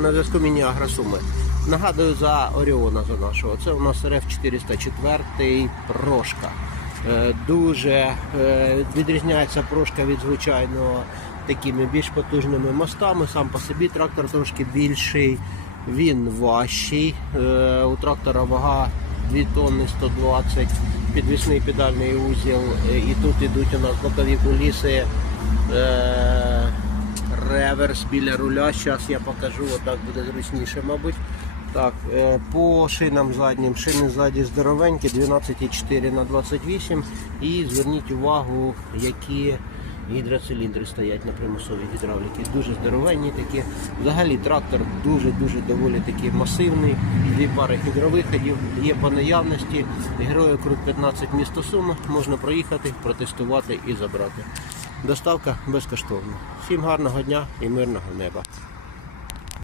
на зв'язку міні Агросуми. Нагадую за Оріона за нашого. Це у нас РФ 404 прошка. Е, Дуже е, відрізняється прошка від звичайного такими більш потужними мостами. Сам по собі трактор трошки більший, він важчий. Е, У трактора вага 2 тонни 120, підвісний педальний узіл. І тут йдуть у нас бокові куліси. Реверс біля руля. Зараз я покажу, отак буде зручніше, мабуть. Так, е, по шинам заднім, шини ззаді здоровенькі, 12,4 на 28 І зверніть увагу, які гідроциліндри стоять на примусовій гідравліки. Дуже здоровенні такі. Взагалі трактор дуже-дуже доволі такий масивний. Дві пари гідровиходів є по наявності. Герою Крут 15 місто Суми. Можна проїхати, протестувати і забрати. Доставка безкоштовна. Всім гарного дня і мирного неба.